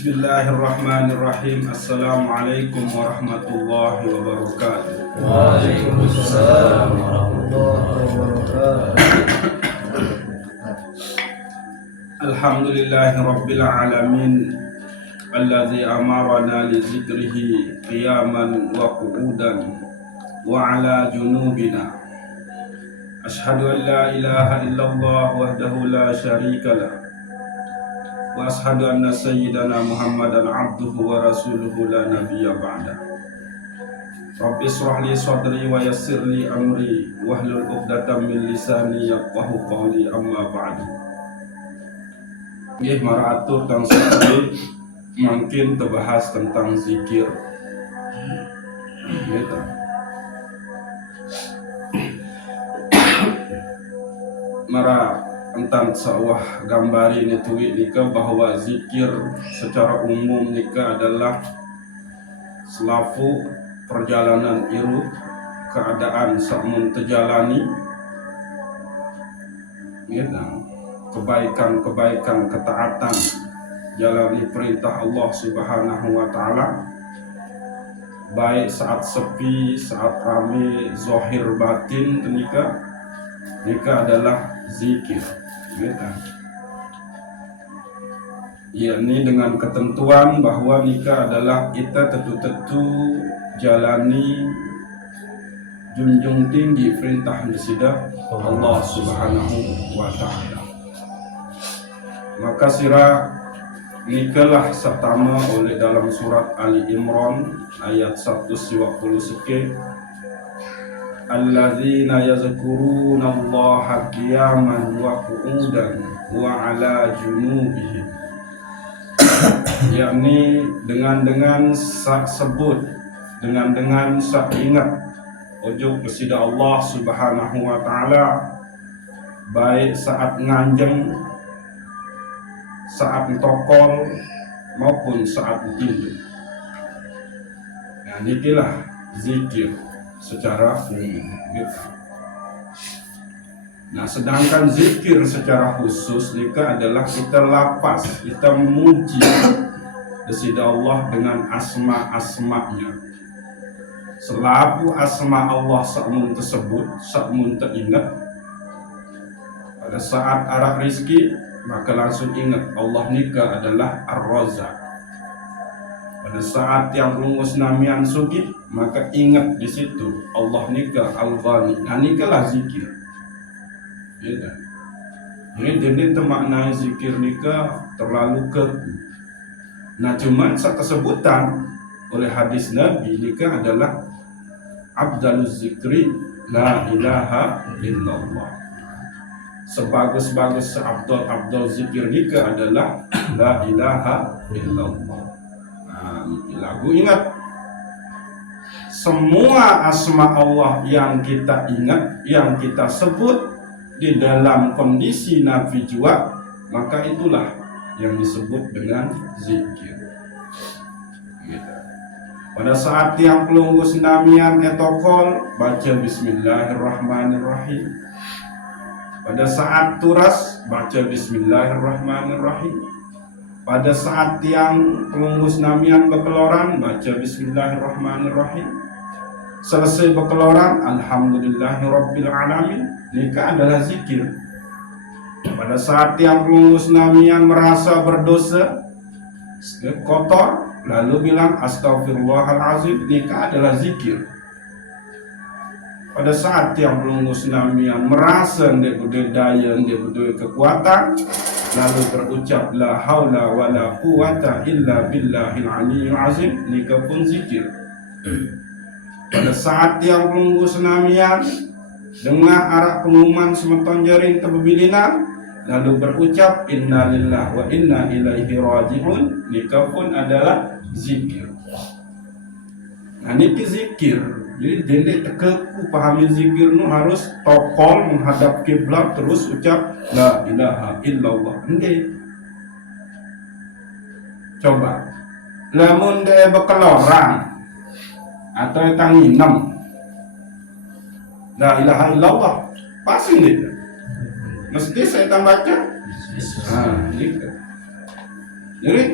Bismillahirrahmanirrahim. Assalamualaikum warahmatullahi wabarakatuh. Waalaikumsalam warahmatullahi wabarakatuh. Alhamdulillahi rabbil alamin alladzi amarana li dzikrihi qiyaman wa qu'udan wa ala junubina. Ashhadu an la ilaha illallah wahdahu la syarika lah wa ashhadu anna sayyidana Muhammadan abduhu wa rasuluhu la nabiyya ba'da. Rabbi israh li sadri wa yassir li amri wahlul 'uqdatam min lisani yafqahu qawli, amma ba'du. Nggih maratur tang sakit mungkin terbahas tentang zikir. Gitu. Mara entan sawah gambari nituwi nika bahwa zikir secara umum nika adalah selafu perjalanan iru keadaan sakmun terjalani gitu. Kebaikan-kebaikan, ketaatan, jalani perintah Allah Subhanahu wa Ta'ala, baik saat sepi, saat rame, zahir batin, nika adalah zikir, gitu. Yakni dengan ketentuan bahwa nika adalah kita tentu-tentu jalani junjung tinggi perintah disidah Allah Subhanahu wa Ta'ala. Maka sirah nikalah sertama oleh dalam surat Ali Imran ayat 120 seke, alladzina yazkuruna Allaha qiyaman wa qu'udan wa ala junubihim. Yakni dengan sak sebut, dengan sak ingat ojo kesida Allah Subhanahu wa Ta'ala, baik saat nganjeng, saat tokol maupun saat tidur. Nah, inilah zikir secara umum. Gitu. Nah, sedangkan zikir secara khusus nika adalah kita lapas, kita memuji kesida Allah dengan asma-asma'nya. Selaku asma Allah sakmun tersebut, sakmun teringat pada saat arah rizki, maka langsung ingat Allah nika adalah Ar-Razzaq. Pada saat yang rungus namian sugih, maka ingat di situ Allah nika Al-Ghani. Nah, nikalah zikir. Ya kan? Jadi makna zikir nika terlalu keku. Nah, cuman sekesebutan oleh hadis Nabi nika adalah Abdaluz zikri la ilaha illallah. Sebagus-bagus seabdal zikir nika adalah la ilaha illallah. Nah, lagu ingat semua asma Allah yang kita ingat, yang kita sebut di dalam kondisi nafi jua, maka itulah yang disebut dengan zikir. Gitu. Pada saat yang pelunggus namian etokol, baca bismillahirrahmanirrahim. Pada saat turas, baca bismillahirrahmanirrahim. Pada saat yang pelunggus namian bekeloran, baca bismillahirrahmanirrahim. Selesai bekeloran, alhamdulillahirabbil alamin. Nika adalah zikir. Pada saat yang pelunggus namian merasa berdosa, kotor, lalu bilang astaghfirullahalazim, nika adalah zikir. Pada saat yang pelunggus namian merasa dia berdaya, dia berdaya kekuatan, lalu berucap la haula wala quwata illa billahil aliyyil azim, nika pun zikir. Pada saat yang pelunggus namian dengar arah pengumuman semeton jaring tebebilinan, lalu berucap inna lillahi wa inna ilaihi raji'un, nika pun adalah zikir. Nah, niki zikir. Jadi dendek tekeku pahami zikir nu harus tokol menghadap kiblat terus ucap la ilaha illallah. Ende. Coba. Lamun de bekeloran atau tanginem la ilaha illallah pasti nih. Mesti saya tambahkan. Nah, gitu. Jadi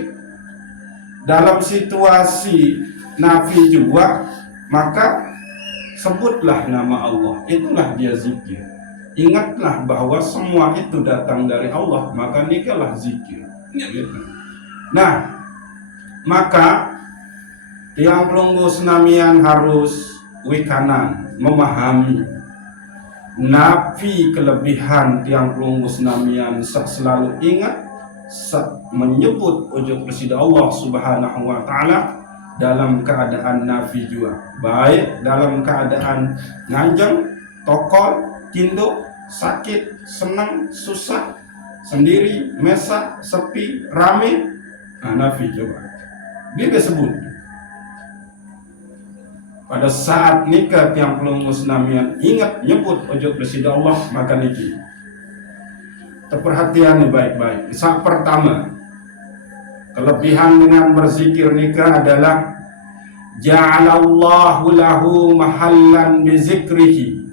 dalam situasi nafi juga, maka sebutlah nama Allah, itulah dia zikir. Ingatlah bahwa semua itu datang dari Allah, maka nikalah zikir. Gitu. Nah, maka tiang pelunggu senamian harus wikanan memahami nafi kelebihan tiang pelunggu senamian, selalu ingat menyebut ujuk presiden Allah Subhanahu wa taala dalam keadaan nafi juga, baik dalam keadaan nganjeng, tokol, tinduk, sakit, senang, susah, sendiri, mesak, sepi, rame, nafi juga. Dia sebut pada saat nikah tiang pelunggu senamian ingat nyebut ujuk presiden Allah, maka niki perhatian baik-baik. Saat pertama, kelebihan dengan berzikir nikah adalah ja'alallahu lahu mahallan bizikrihi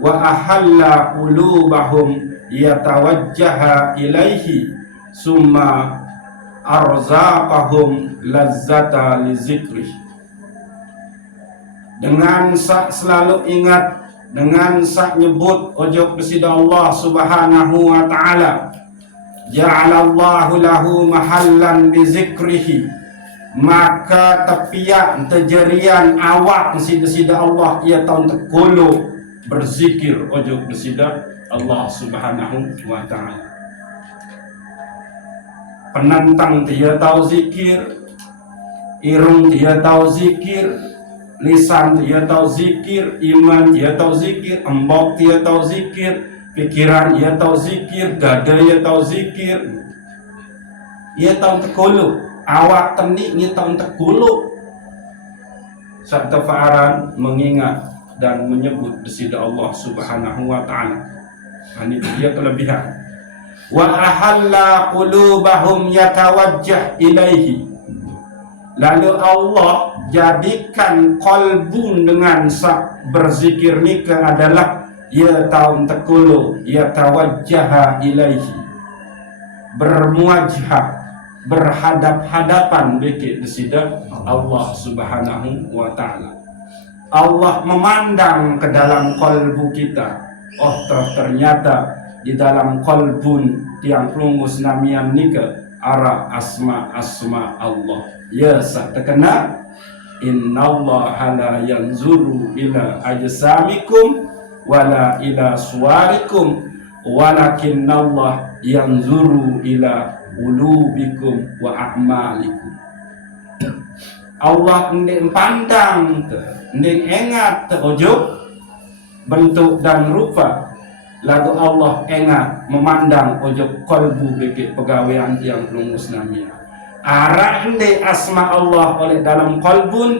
wa ahalla qulubahum yatawajjaha ilaihi summa arzaqahum lazzata lizikrih. Dengan selalu ingat, dengan nyebut ujuk presiden Allah Subhanahu wa taala, ja'alallahu lahu mahallan bizikrihi, maka tepiak tejerian awak presiden Allah ia tahun tekulu berzikir ujuk presiden Allah Subhanahu wa taala. Penantang dia tahu zikir, irung dia tahu zikir, lisan dia tahu zikir, iman dia tahu zikir, embok dia tahu zikir, pikiran dia tahu zikir, dada dia tahu zikir. Ia tahu tekulu, awak tenik ia tahu tekulu. Saat tafaaran mengingat dan menyebut presiden Allah Subhanahu wa taala. Ini dia kelebihan. Wa ahalla qulubahum yatawajjah ilaihi. Lalu Allah jadikan kolbun dengan berzikir nikah adalah ya taun tekulu ya tawajjaha ilaihi, bermuajah, berhadap-hadapan bikit besida Allah Subhanahu wa taala. Allah memandang ke dalam kolbu kita. Oh ternyata di dalam kolbun tiang pelunggu senamian nikah ara asma Allah. Ya terkena innallaha la yanzuru ila ajsamikum wala ila suwarikum walakinnallah yanzuru ila ulubikum wa a'malikum. Allah ndek pandang, ndek ingat terujuk bentuk dan rupa, lalu Allah ingat memandang ujuk kolbu bagi pegawaian tiang pelunggu senamian. Arah ndek asma Allah oleh dalam kolbun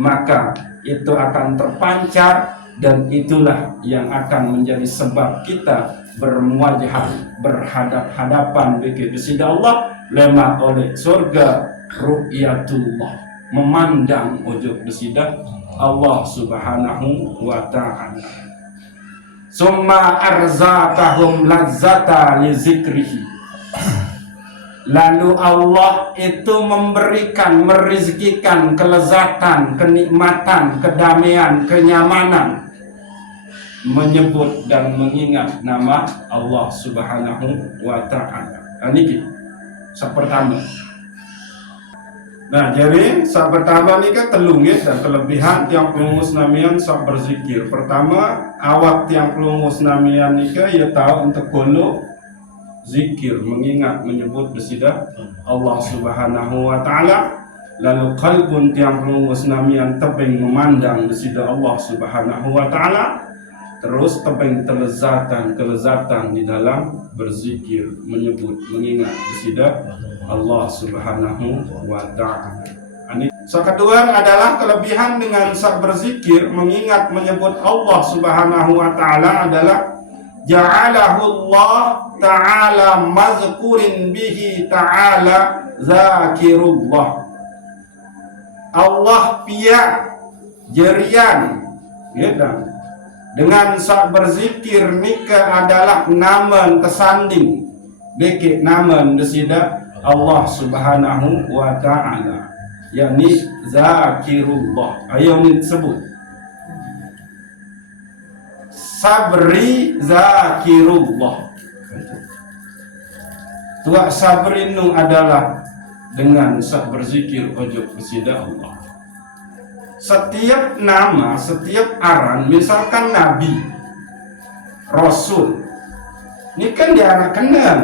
maka itu akan terpancar, dan itulah yang akan menjadi sebab kita bermuajah, berhadap-hadapan bagi besida Allah lema oleh surga ru'yatullah, memandang ujuk besida Allah Subhanahu wa ta'ala. Summa arzaqahum lazzata li zikrihi. Lalu Allah itu memberikan, merizkikan kelezatan, kenikmatan, kedamaian, kenyamanan menyebut dan mengingat nama Allah Subhanahu wa ta'ala. Ini pertama. Nah, jadi pertama ini kan telung ya, dan kelebihan tiang pelunggu senamian berzikir. Pertama, awak tiang pelunggu senamian ini ya tahu untuk kolo zikir, mengingat, menyebut besida Allah Subhanahu wa ta'ala. Lalu kalbun tiang pelunggu senamian tebing memandang besida Allah Subhanahu wa ta'ala. Terus tebing kelezatan di dalam berzikir, menyebut, mengingat besida Allah Subhanahu wa ta'ala. Kedua adalah kelebihan dengan berzikir, mengingat, menyebut Allah Subhanahu wa ta'ala adalah ja'alahu Allah ta'ala mazkurin bihi ta'ala zakirullah. Allah pihak jerian gitu. Dengan berzikir nikah adalah naman kesanding beki naman desida Allah Subhanahu wa ta'ala, yakni zakirullah. Ayo ni sebut sabri zakirullah. Tuak sabri nu adalah dengan sak berzikir ojo kesida Allah. Setiap nama, setiap aran, misalkan Nabi, Rasul, ini kan dia anak kenal.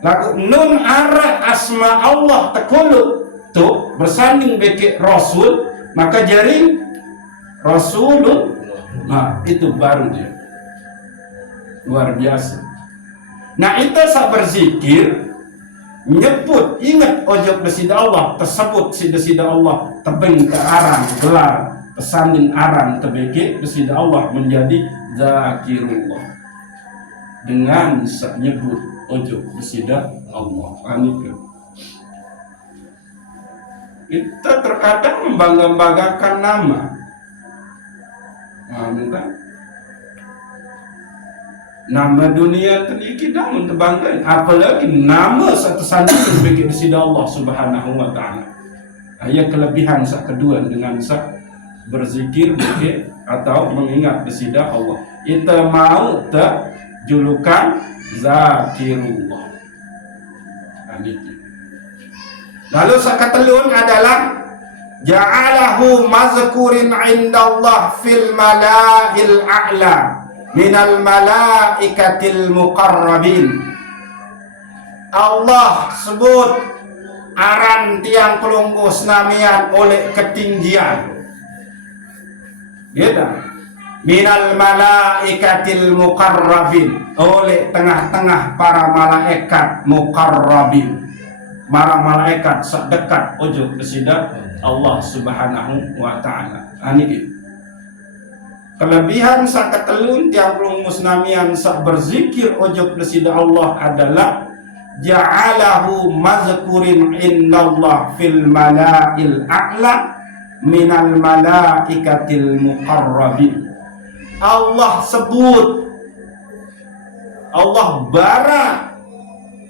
Lagu nun ara asma Allah tekulu tu bersanding beki Rasul, maka jaring Rasulun. Nah, itu baru dia. Luar biasa. Nah, itu sak berzikir nyebut ingat ojo besida Allah tersebut sida Allah tebeng ke aran gelar pesanding aran tebeke besida Allah menjadi zakirullah dengan sak nyebut ojo besida Allah. Anika kita terkadang membangga-banggakan nama. Nah, nama dunia tadi kita mentebangkan, apalagi nama satu sandi sebagai besida Allah Subhanahu wa ta'ala. Ayat kelebihan sak kedua dengan sak berzikir beke atau mengingat besida Allah. Kita mau tak julukan zakirullah. Lalu sak ketelun adalah ja'alahu mazkurin indallah fil mala'il a'la minal malaikatil muqarrabin. Allah sebut aran tiang pelunggu senamian oleh ketinggian. Gitu. Minal malaikatil muqarrabin, oleh tengah-tengah para malaikat muqarrabin. Para malaikat sedekat ojo kesida Allah Subhanahu wa ta'ala. Ini kelebihan sak ketelun tiang pelung musnamian sak berzikir ojo presida Allah adalah ja'alahu mazkurin indallah fil mala'il a'la minal malaikatil muqarrabin. Allah sebut, Allah bara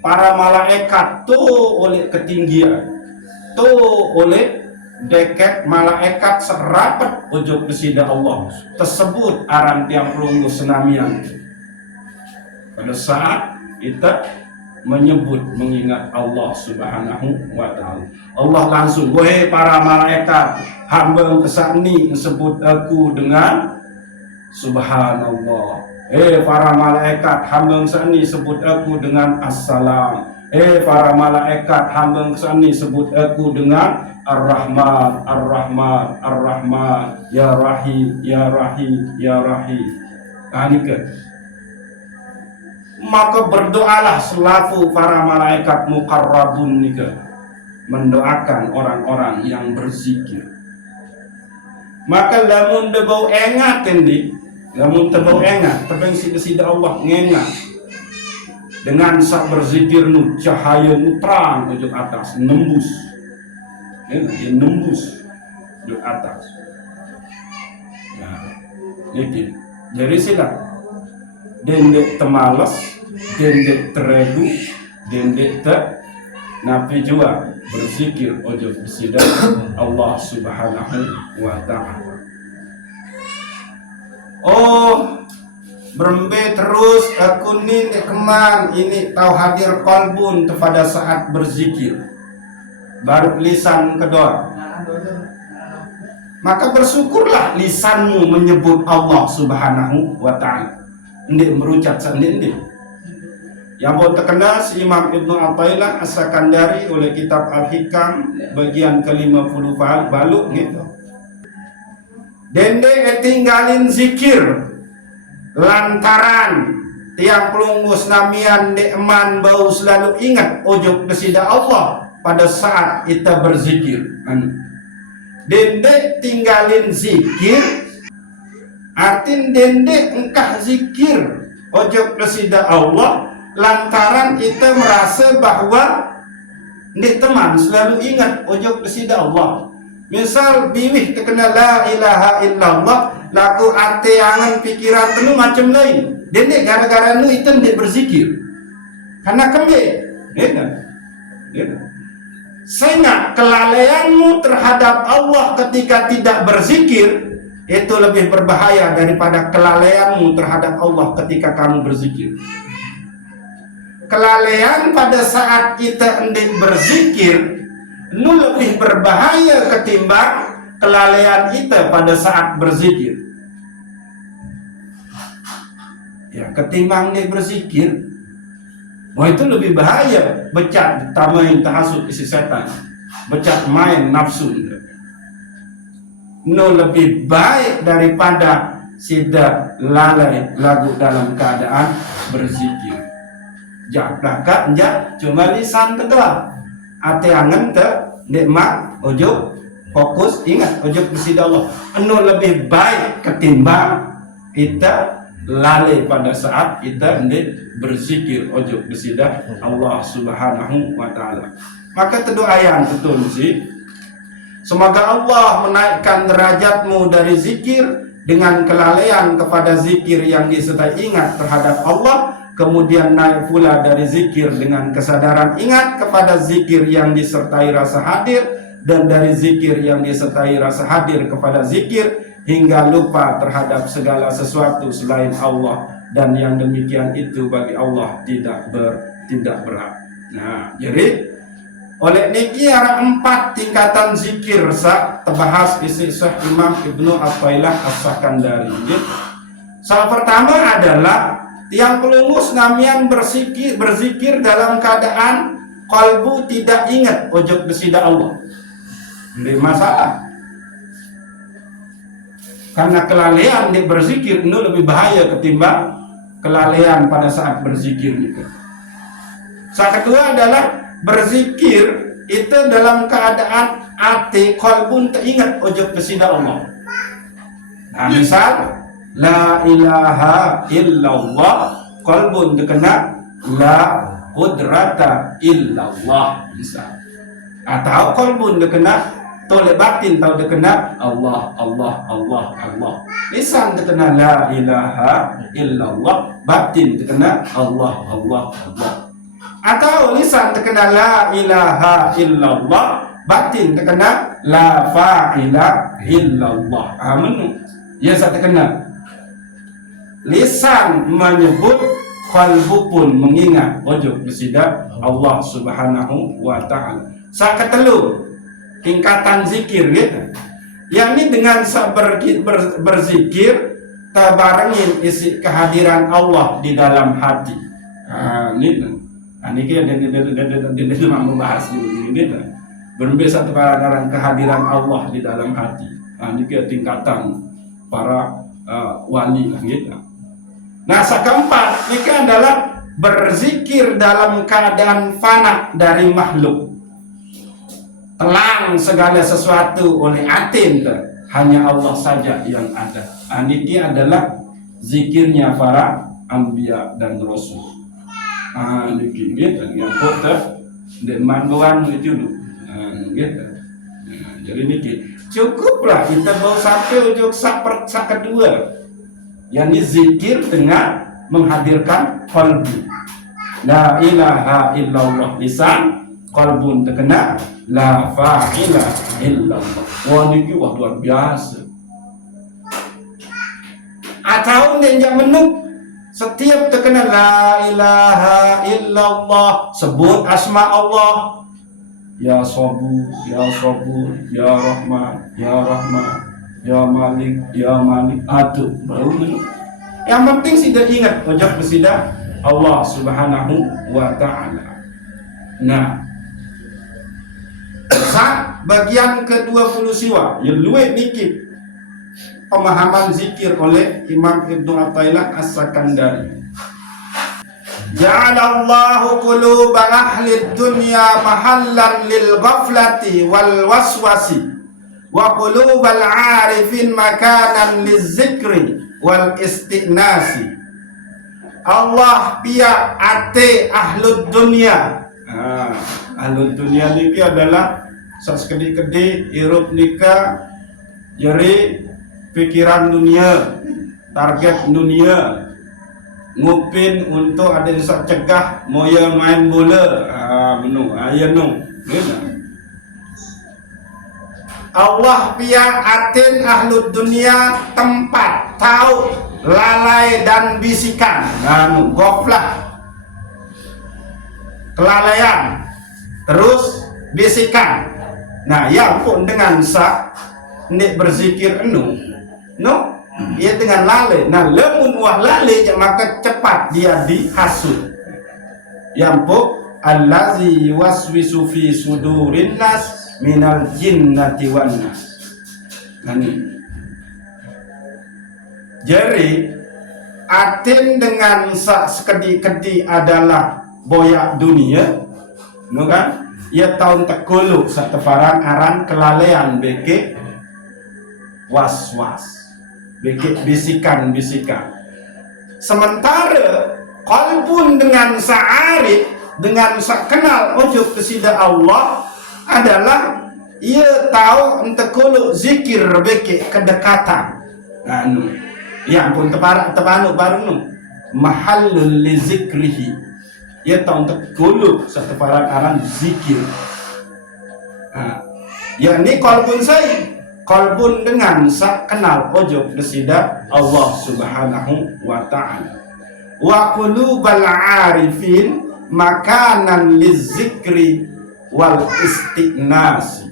para malaikat tu oleh ketinggian, tu oleh deket malaikat serapat ojo kesida Allah tersebut aran tiang pelunggu senamian pada saat kita menyebut mengingat Allah Subhanahu wa ta'ala. Allah langsung, wahai para malaikat, hamba kesani sebut aku dengan Subhanallah. Para malaikat, hamba kesani sebut aku dengan Assalam. Para malaikat, hamba kesani sebut aku dengan Ar-Rahman, Ar-Rahman, Ar-Rahman, Ya Rahim, Ya Rahim, Ya Rahim. Maka berdoalah selaku para malaikat muqarrabun nika mendoakan orang-orang yang berzikir. Maka lamun debau engat tendi, lamun tebau engat, tebeng sida Allah ngengat dengan sak berzikir nu cahaya nu terang ujung atas nembus. Dia nembus di atas. Nah, jadi sila dendek temalas, dendek teredu, dendek te napi jua berzikir ojo besida Allah Subhanahu wa ta'ala. Oh, berembe terus aku ni keman ini tahu hadir qalbun pada saat berzikir. Baru lisan kedua. Maka bersyukurlah lisanmu menyebut Allah Subhanahu wa ta'ala. Ini merucat sendiri. Yang pun terkenal si Imam Ibnu Athaillah As-Sakandari oleh kitab Al-Hikam bagian ke-50 baluk gitu. Dende tinggalin zikir lantaran tiang pelunggus namian de'eman bau selalu ingat ojo kesida Allah pada saat kita berzikir. Dende tinggalin zikir artin dende engkah zikir ojo kesida Allah lantaran kita merasa bahwa nih teman selalu ingat ojo kesida Allah. Misal biwih terkenal la ilaha illallah laku ate angan pikiran penuh macam lain. Dende gara-gara nu itu dia berzikir. Karena kembe Sehingga kelalaianmu terhadap Allah ketika tidak berzikir itu lebih berbahaya daripada kelalaianmu terhadap Allah ketika kamu berzikir. Kelalaian pada saat kita hendak berzikir itu lebih berbahaya ketimbang kelalaian kita pada saat berzikir. Ya, ketimbang dia berzikir, wah itu lebih bahaya. Becat tamain tahasud isi setan, becat main nafsu. No lebih baik daripada sida lalai lagu dalam keadaan berzikir. Jakdaka enjak cuma lisan kedua. Ate angen te nikmat ojo fokus ingat ojo bersida Allah. No lebih baik ketimbang kita lalai pada saat kita hendak berzikir ojo bersida Allah Subhanahu wa taala. Maka tedoayan betul sih. Semoga Allah menaikkan derajatmu dari zikir dengan kelalaian kepada zikir yang disertai ingat terhadap Allah, kemudian naik pula dari zikir dengan kesadaran ingat kepada zikir yang disertai rasa hadir, dan dari zikir yang disertai rasa hadir kepada zikir hingga lupa terhadap segala sesuatu selain Allah, dan yang demikian itu bagi Allah tidak berat. Nah, jadi oleh niki ada 4 tingkatan zikir sak terbahas isi Syekh Imam Ibnu Athaillah As-Sakandari. Salah pertama adalah yang pelungus ngamian berzikir dalam keadaan kalbu tidak ingat ojok besida Allah. Ini masalah. Karena kelalaian di berzikir itu lebih bahaya ketimbang kelalaian pada saat berzikir itu. Saat kedua adalah berzikir itu dalam keadaan hati kalbun teringat ojok besida Allah. Nah, misal la ilaha illallah qalbun terkena la qudrata illallah misal, atau qalbun terkena toleh batin atau terkena Allah Allah Allah Allah, lisan terkena la ilaha illallah, batin terkena Allah Allah Allah, atau lisan terkena la ilaha illallah, batin terkena la fa'ila illallah. Amin. Ya saya terkena lisan menyebut, kalbu pun mengingat ojo bersida Allah Subhanahu wa taala. Saat ketelu tingkatan zikir gitu. Yang ini dengan berzikir tabarengin isi kehadiran Allah di dalam hati. Ini kita membahas ini berbeda tentang kehadiran Allah di dalam hati. Ini kita tingkatan para wali gitu. Nah, keempat ini adalah berzikir dalam keadaan fana dari makhluk, telang segala sesuatu oleh atin, hanya Allah saja yang ada. Ini dia adalah zikirnya para anbiya dan rasul. Ini gitu yang kota dan manduan itu dulu. Gitu. Jadi ini cukuplah kita bawa sampai ujung sak kedua, yakni zikir dengan menghadirkan qalbi. La ilaha illallah lisan, qalbun terkena la fa'ila illallah. Wah ini wah luar biasa. Atau yang menuk setiap terkena la ilaha illallah, sebut asma Allah. Ya Sabur, Ya Sabur, Ya Rahman, Ya Rahman, Ya Malik, Ya Malik. Aduh, baru menuk. Yang penting sudah ingat ojok bersida Allah Subhanahu wa taala. Nah, saat bagian ke-20 siwa yang luwih niki pemahaman zikir oleh Imam Ibnu Athaillah As-Sakandari. Ja'alallahu quluba ahli dunya mahallan lil ghaflati wal waswasi wa qulubal 'arifin makanan lizikri wal istinasi. Allah pia ate ahlud dunya. Ahlud dunya niki adalah saskedi-kedi irup nika jadi pikiran dunia, target dunia. ngupin untuk ada yang sok cegah moya main bola menu ya no. Allah pia atin ahlud dunia tempat tahu lalai dan bisikan goflah kelalaian terus bisikan. Nah ya pun dengan sak nek berzikir no ia dengan lalai. Nah lemun wah lalai maka cepat dia dihasut. Yang pun allazi waswisu fi sudurin nas minal jinnati wan nas. Jadi atin dengan sekedi-kedi adalah boyak dunia, no kan? Ia tahun tekuluk seteparan aran kelalaian beke was-was, beke bisikan-bisikan. Sementara qalbun dengan sa'arif, dengan kenal ujuk kesida Allah adalah ia tahu entekuluk zikir beke kedekatan. Yang pun tepanuk baru nu mahallul li zikrihi. Ia tahu entekuluk seteparan aran zikir. Yakni qalbun dengan kenal ujuk kesida Allah Subhanahu wa ta'ala. Wa qulubal arifin makanan lizikri wal istiqnasi.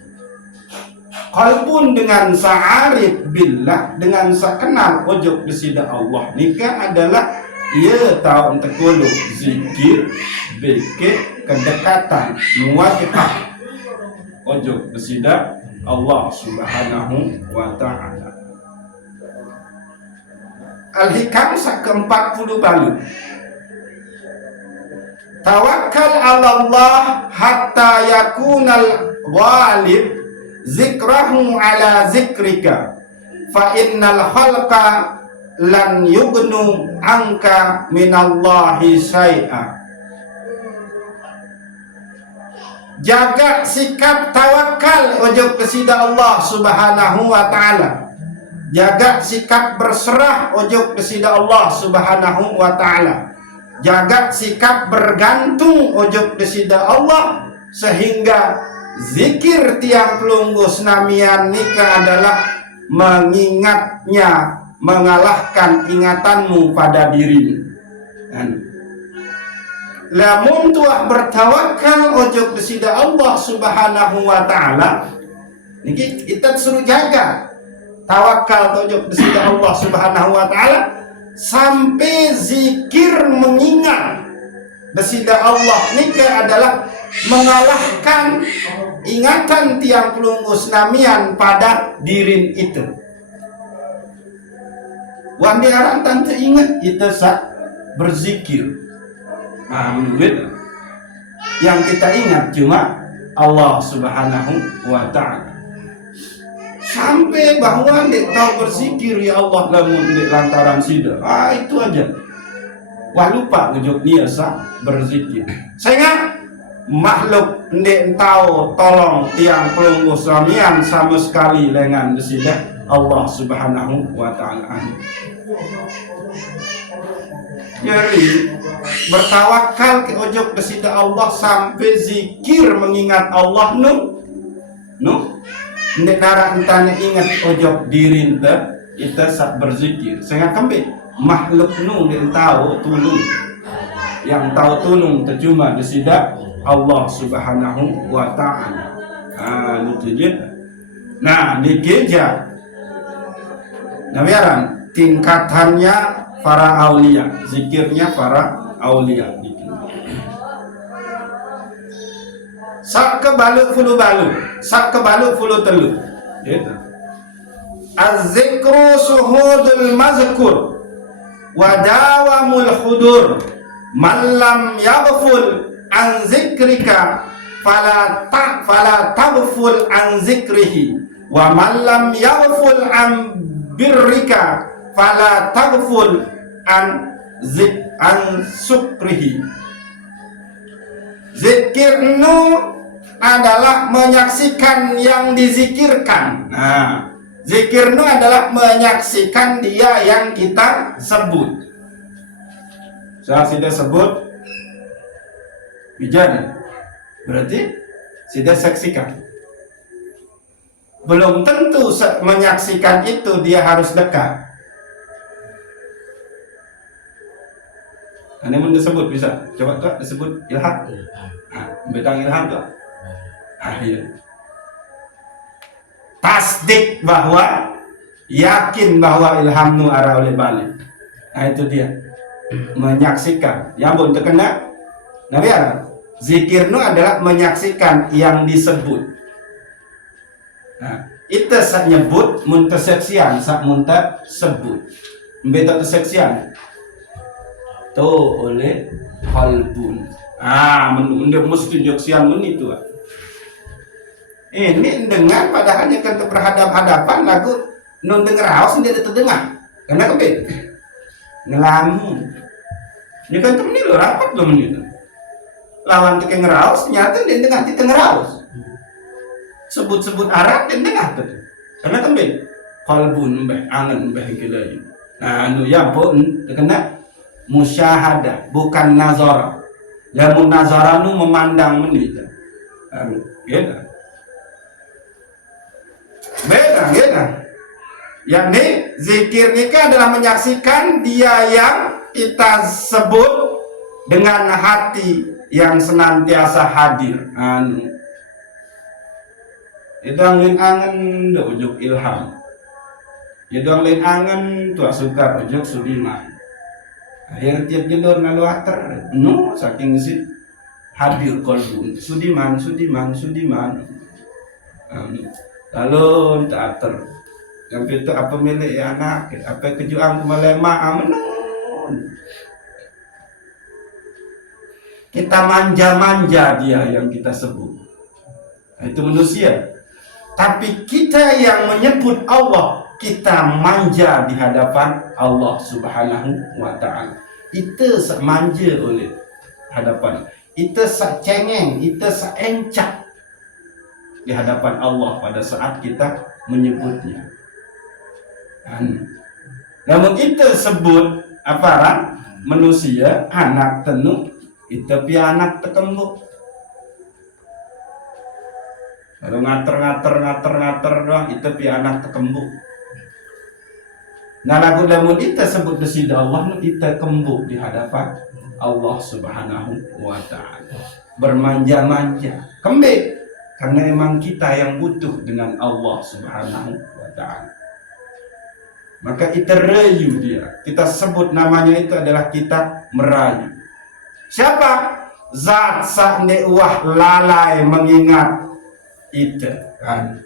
Qalbun dengan sa'arif billah, dengan sakenal ujuk kesida Allah nikah adalah ia tahu entekuluk zikir beke kedekatan muwajibah ujuk kesida Allah Subhanahu wa ta'ala. Al-Hikam ke-40 balu. Tawakkal 'ala Allah hatta yakunal ghalib zikrahu 'ala zikrika fa innal khalqa lan yughnu anka minallahi syai'a. Jaga sikap tawakal ujuk kesida Allah Subhanahu wa ta'ala. Jaga sikap berserah ujuk kesida Allah Subhanahu wa ta'ala. Jaga sikap bergantung ujuk kesida Allah sehingga zikir tiang pelunggus namian nikah adalah mengingatnya, mengalahkan ingatanmu pada dirimu. Lamun tuah bertawakal ujuk kesida Allah Subhanahu wa ta'ala niki kita suruh jaga tawakal ujuk kesida Allah Subhanahu wa ta'ala sampai zikir mengingat kesida Allah nikah adalah mengalahkan ingatan tiang pelunggus namian pada diri itu. Wandi aran tante ingat itu sak berzikir. Yang kita ingat cuma Allah Subhanahu wa ta'ala. Sampai bahwa dek tahu berzikir ya Allah lamun dek lantaran sida. Itu aja. Wah lupa ujuk niasa berzikir. Sehingga makhluk dek tahu tolong tiang pelunggus samian sama sekali dengan sida Allah Subhanahu wa ta'ala. Jadi bertawakal ke ujuk kesida Allah sampai zikir mengingat Allah ndek nara entane ingat ojok diri ita saat berzikir sehingga kembali makhluk ndek tahu tulung yang tahu tulung tercuma kesida Allah Subhanahu wa ta'ala. Itu dia. Nah di gereja nabiaran tingkatannya para aulia, zikirnya para aulia. Sak kebalu fulu balu, sak kebalu fulu telu. Gitu. Az-zikru suhudul mazkur wa dawamul hudur. Man lam yaghful an zikrika fala taghful an zikrihi wa man lam yaghful an birrika fala taghful an sukrihi. Zikir adalah menyaksikan yang dizikirkan. Nah, zikir adalah menyaksikan dia yang kita sebut. Saya sudah sebut bijanya, berarti sudah saksikan. Belum tentu menyaksikan itu dia harus dekat. Ini mau disebut bisa. Coba tuh disebut ilham. Bidang ilham tuh. Iya. Tasdik bahwa yakin bahwa ilham nu arah oleh balik. Nah itu dia. Menyaksikan. Yang belum terkena. Nah biar. Zikir nu adalah menyaksikan yang disebut. Nah, itu sak nyebut muntaseksian sak munta sebut. Beta terseksian. Tuh oleh qalbun. Menunda mesti joksian itu. Ini dengan padahal kan berhadap-hadapan lagu non denger haus dia terdengar. Karena kebet. Ngelamun. Ini kan temen lo rapat lo menit. Lawan ke ngeraus nyata dia dengar di ngeraus. Sebut-sebut Arab dan dengar tuh. Karena kembali qalbun mbah angan mbah gila. Nah anu ya pun terkena musyahadah bukan nazara. Ya munazara nu memandang menit. Beda. Yakni zikir nikah adalah menyaksikan dia yang kita sebut dengan hati yang senantiasa hadir. Itu angin angen do ujuk ilham. Itu angin angen tuak sukar ujuk sudiman. Akhir tiap jalur ngalu ater, saking si hadir kolbun. Sudiman. Lalu teater. Yang itu apa milik anak, apa kejuang melema kita manja-manja dia yang kita sebut. Itu manusia. Tapi kita yang menyebut Allah, kita manja di hadapan Allah Subhanahu wa ta'ala. Itu manja oleh hadapan. Itu cengeng, itu encak di hadapan Allah pada saat kita menyebutnya. Namun kita sebut apa manusia anak tenu itu pi anak tekembuk. Kalau ngater doang itu pi anak tekembuk. Nah lagu lamun kita sebut desida Allah kita kembuk di hadapan Allah Subhanahu wa ta'ala. Bermanja-manja. Kembik. Karena emang kita yang butuh dengan Allah Subhanahu wa ta'ala. Maka kita rayu dia. Kita sebut namanya itu adalah kita merayu. Siapa? Zat sa'ne wah lalai mengingat itu kan.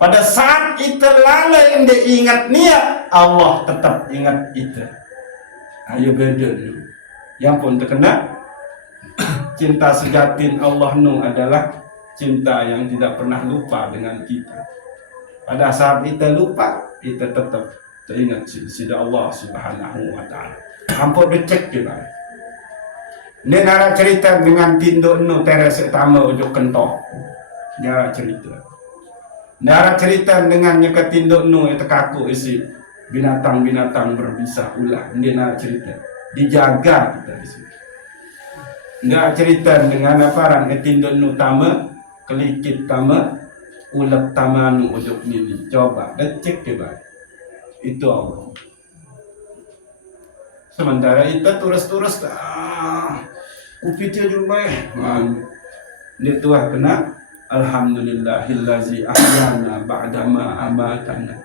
Pada saat kita lalai yang diingat niat, Allah tetap ingat itu. Ayo beda dulu. Yang pun terkena cinta sejatin Allah nu adalah cinta yang tidak pernah lupa dengan kita. Pada saat kita lupa, kita tetap teringat sida Allah Subhanahu wa ta'ala. Hampir dicek juga. Ini nara cerita dengan tindu nu teres etama ujuk kentok. Nara cerita. Nara cerita dengan nyeka tindu nu itu kaku isi binatang-binatang berbisa ulah. Ini nara cerita. Dijaga kita di sini. Nggak cerita dengan aparan tindu nu tama, kelikit tama, ulat tama nu ujuk nini. Coba, cek coba. Itu Allah. Sementara itu turus-turus kupitnya juga dia tua kena alhamdulillahillazi ahyana ba'dama amatana.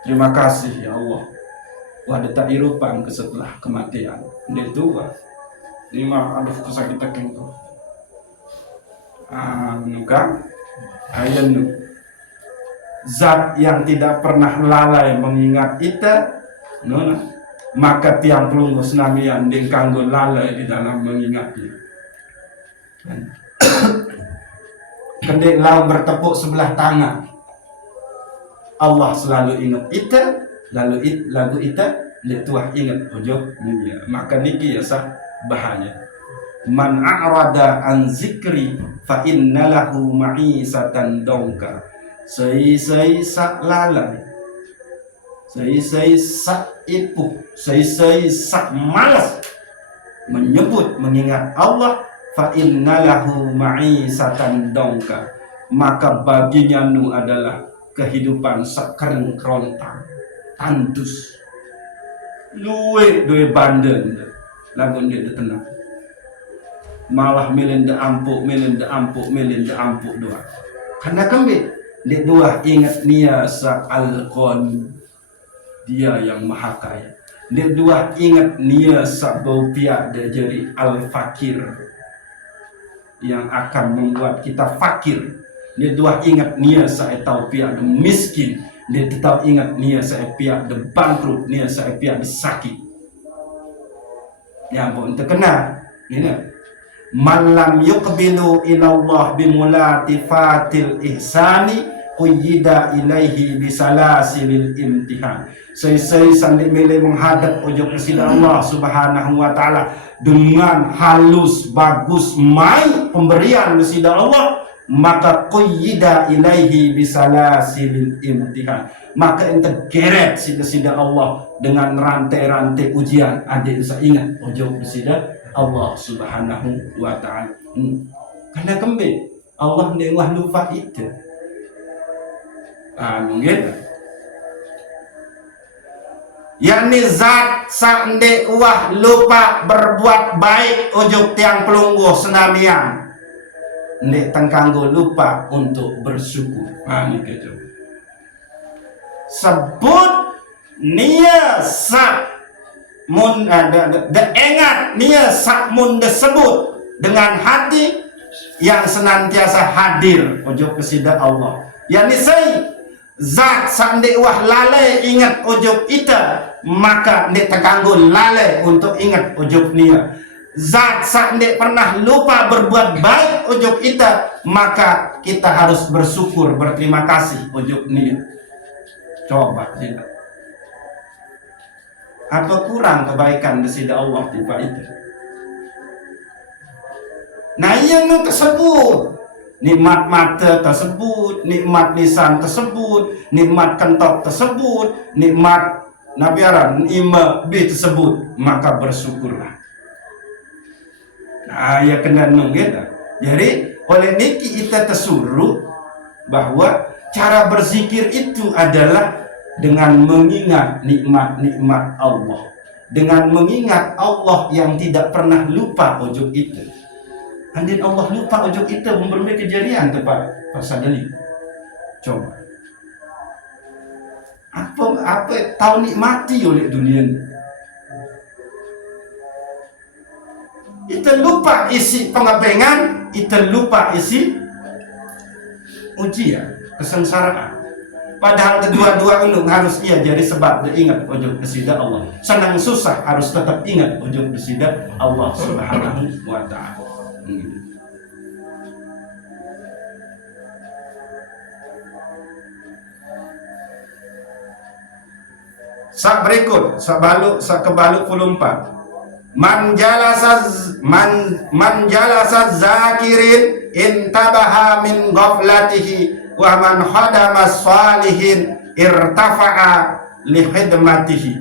Terima kasih ya Allah. Wadah tak irupan setelah kematian. Dia tua. Ini mah aduh kesakitan kengko. Nuka ayen zat yang tidak pernah lalai mengingat kita, maka tiang pelunggus namian ding kanggo lalai di dalam mengingatnya. Kendek lau bertepuk sebelah tangan, Allah selalu ingat kita, lagu kita letuah ingat ujung dunia. Maka niki ya sah bahaya. Man a'rada an zikri fa innalahu ma'isatan dongka. Sei sak lalai Saya sak ipuh, saya sak malas menyebut mengingat Allah, fa innalahu ma'isatan dongka, maka baginya nu adalah kehidupan sekering kerontang tandus luwe duwe banden lagun dia tenang malah melenda ampuk doa karena kembali dia doa ingat nia sa alqon, dia yang maha kaya. Dia dua ingat nia sabau pihak dia jadi al-fakir yang akan membuat kita fakir. Dia dua ingat nia saya tahu pihak dia miskin. Dia tetap ingat nia saya pihak dia bangkrut, nia saya pihak dia sakit. Ya ampun terkena ini malam yuqbilu ilallah bimulati fatil ihsani quyida ilaihi bisalasilil imtihan. Saya sandi milih menghadap ujung kepada Allah Subhanahu wa taala dengan halus bagus mai pemberian kepada Allah, maka quyida ilaihi bisalasilil imtihan, maka ente geret kepada Allah dengan rantai-rantai ujian. Adik saya ingat ujung kepada Allah Subhanahu wa taala. Karena kembali Allah ni wah lupa itu. Gitu. Yani zat sande wah lupa berbuat baik ujuk tiang pelungguh senamian. Ndek tengkanggo lupa untuk bersyukur. Ini gitu. Sebut nia sak mun ingat nia sak mun disebut dengan hati yang senantiasa hadir ujuk kepada Allah. Yani saya zat sandi wah lalai ingat ujuk ita, maka ndek terganggu lalai untuk ingat ujuk nia. Zat sandi pernah lupa berbuat baik ujuk ita, maka kita harus bersyukur berterima kasih ujuk nia. Coba tidak. Apa kurang kebaikan kepada Allah tiba itu? Nah yang tersebut nikmat mata tersebut, nikmat lisan tersebut, nikmat kentok tersebut, nikmat nabiaran ima bi tersebut, maka bersyukurlah. Nah ya kena kita. Jadi oleh niki kita tersuruh bahwa cara berzikir itu adalah dengan mengingat nikmat-nikmat Allah, dengan mengingat Allah yang tidak pernah lupa ujuk itu. Andin Allah lupa ujuk itu memberi kejadian tepat pasadali. Coba. Apa tahu nikmati oleh dunia ini. Kita lupa isi pengabengan, kita lupa isi ujian, kesengsaraan. Padahal kedua-dua ini harus ia jadi sebab dia ingat ujuk kepada Allah. Senang susah harus tetap ingat ujuk kepada Allah Subhanahu wa taala. Sak berikut, sak kebaluk 44. Man jalasa zakirin intabaha min ghaflatihi wa man khadama salihin irtafa'a li khidmatihi.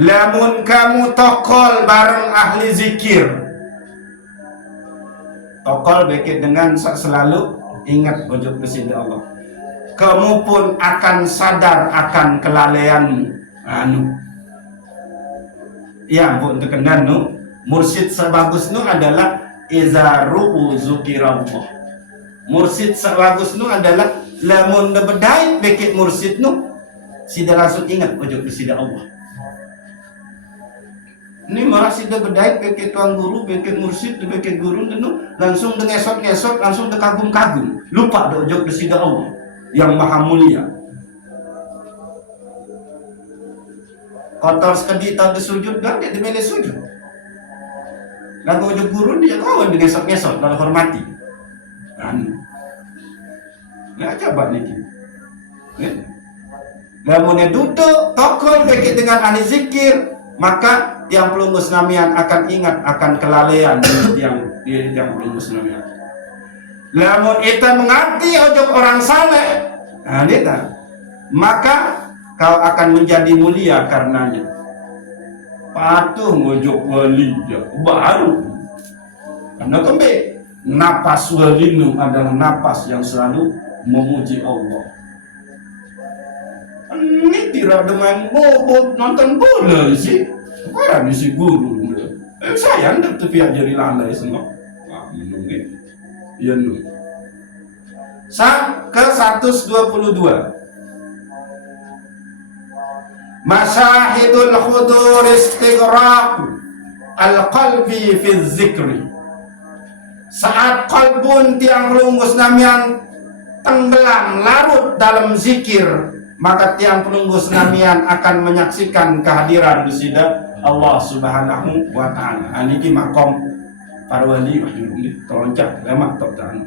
Lamun kamu tokol bareng ahli zikir, tokol bekit dengan selalu ingat ujuk kepada Allah, kamu pun akan sadar akan kelalaianmu. Ya ampun terkenal mursyid sebagus adalah izaru zukirallah. Mursyid sebagus adalah lamun bedai bekit mursyid sida langsung ingat ujuk kepada Allah. Ini malah sida bedai bekit tuang guru, bekit mursyid, bekit guru langsung dengesot-ngesot, langsung kagum-kagum, lupa ujuk kepada Allah yang maha mulia. Kotor sekali tak disujud dan dia dimilih sujud. Lalu ujuk guru dia kawan dengesot-ngesot lalu hormati. Nah coba nih. Lalu dia duduk tokol bekit dengan ahli zikir, maka yang pelunggus namian akan ingat akan kelalaian yang pelunggus namian. Lamun kita mengerti ujuk orang saleh, maka kau akan menjadi mulia karenanya. Patuh ngujuk wali ya, baru. Karena kembali napas wali itu adalah napas yang selalu memuji Allah. Ini tidak dengan bobot nonton bola sih. Bukan isi guru. Saya hendak terpiak jadi landai semua. Menunggu. Ya nu. Ke 122. Masyahidul khudur istighraq al-qalbi fi zikri. Saat kalbun tiang pelunggus namian tenggelam larut dalam zikir, maka tiang pelunggus namian akan menyaksikan kehadiran di sida Allah Subhanahu wa ta'ala. Aniki makom para wali terloncat lemak tok ta'ala.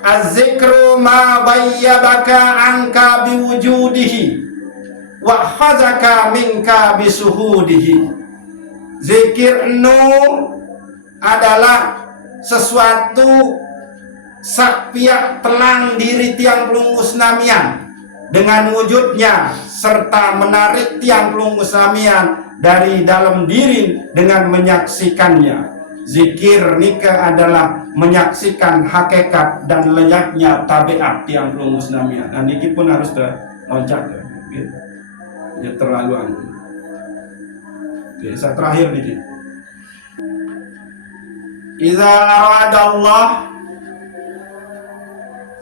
Az-zikru ma bayyabaka anka biwujudihi wa khazaka minka bisuhudihi. Zikir nu adalah sesuatu sakpiak telang diri tiang pelunggus namian dengan wujudnya serta menarik tiang pelunggus namian dari dalam diri dengan menyaksikannya. Zikir nikah adalah menyaksikan hakikat dan leyaknya tabiat tiang pelunggus namian. Dan ini pun harus loncat ya terlalu anu. Oke, saya terakhir dikit. Iza aradallah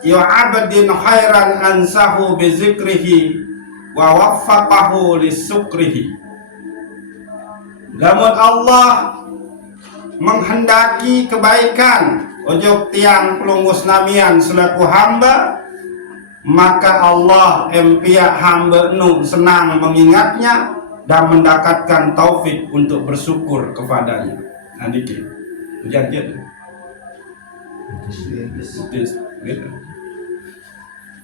yu'abdin khairan ansahu bizikrihi wa waffaqahu lisukrihi. Lamun Allah menghendaki kebaikan ujug tiang pelunggus namian selaku hamba, maka Allah empia hamba nu senang mengingatnya dan mendapatkan taufik untuk bersyukur kepadanya. Nanti hujan dia.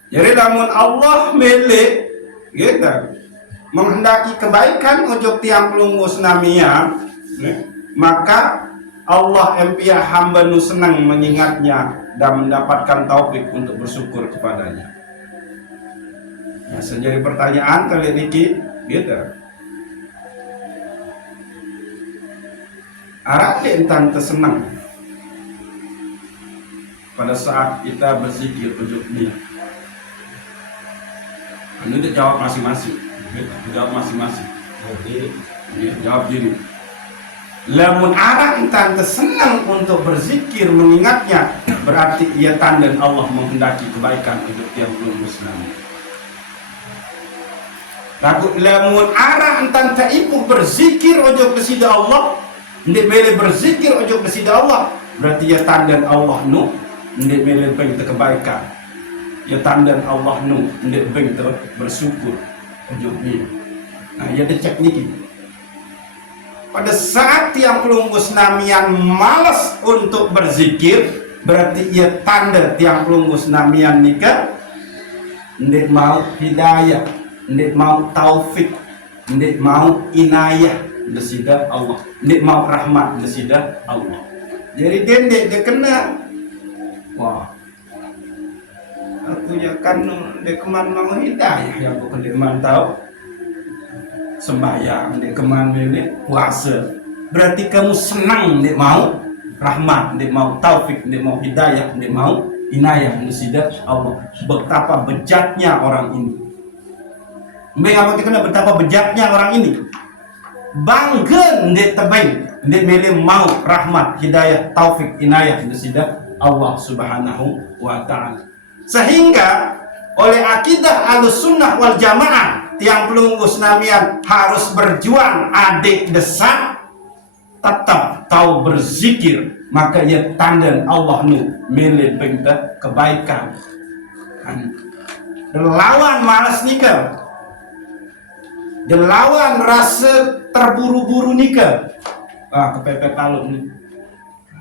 Jadi namun Allah milik gitu, menghendaki kebaikan ujug tiang pelunggus namian, maka Allah empia hamba nu senang mengingatnya dan mendapatkan taufik untuk bersyukur kepadanya. Nah, jadi pertanyaan kali ini gitu. Arah entan tersenang pada saat kita berzikir ujug dia. Anda jawab masing-masing. Jawab masing-masing. Jawab diri. Lamun arah entan tersenang untuk berzikir mengingatnya, berarti ia tanda Allah menghendaki kebaikan untuk tiang pelunggus namian. Lamun arah entan taipu berzikir ujug kesida Allah, ndek mele berzikir ujug kesida Allah, berarti ia tanda Allah nu ndek mele beng kebaikan. Ya tanda Allah nu ndek beng bersyukur ujug dia. Nah, ia dicek niki. Pada saat tiang pelunggus namian malas untuk berzikir, berarti ia tanda tiang pelunggus namian nikah ndek mau hidayah, ndek mau taufik, ndek mau inayah desida Allah, ndek mau rahmat desida Allah. Jadi dia kena, wah, aku ya kan ndek keman mau hidayah yang bukan ndek mantau sembahyang, ndek keman ini puasa. Berarti kamu senang ndek mau rahmat, ndek mau taufik, ndek mau hidayah, ndek mau inayah desida Allah. Betapa bejatnya orang ini. Mbak kita betapa bejatnya orang ini. Bangga ndek tebing, ndek mele mau rahmat, hidayah, taufik, inayah desida Allah Subhanahu wa ta'ala. Sehingga oleh akidah Ahlussunnah wal Jamaah, tiang pelunggus namian harus berjuang adik desak tetap tahu berzikir, maka ia tanda Allah nu mele bengta kebaikan. Lawan malas nikah, lawan rasa terburu-buru nikah, kepepet taluk nih,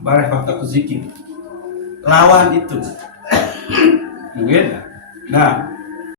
bareh waktu zikir, lawan itu, mungkin. Nah,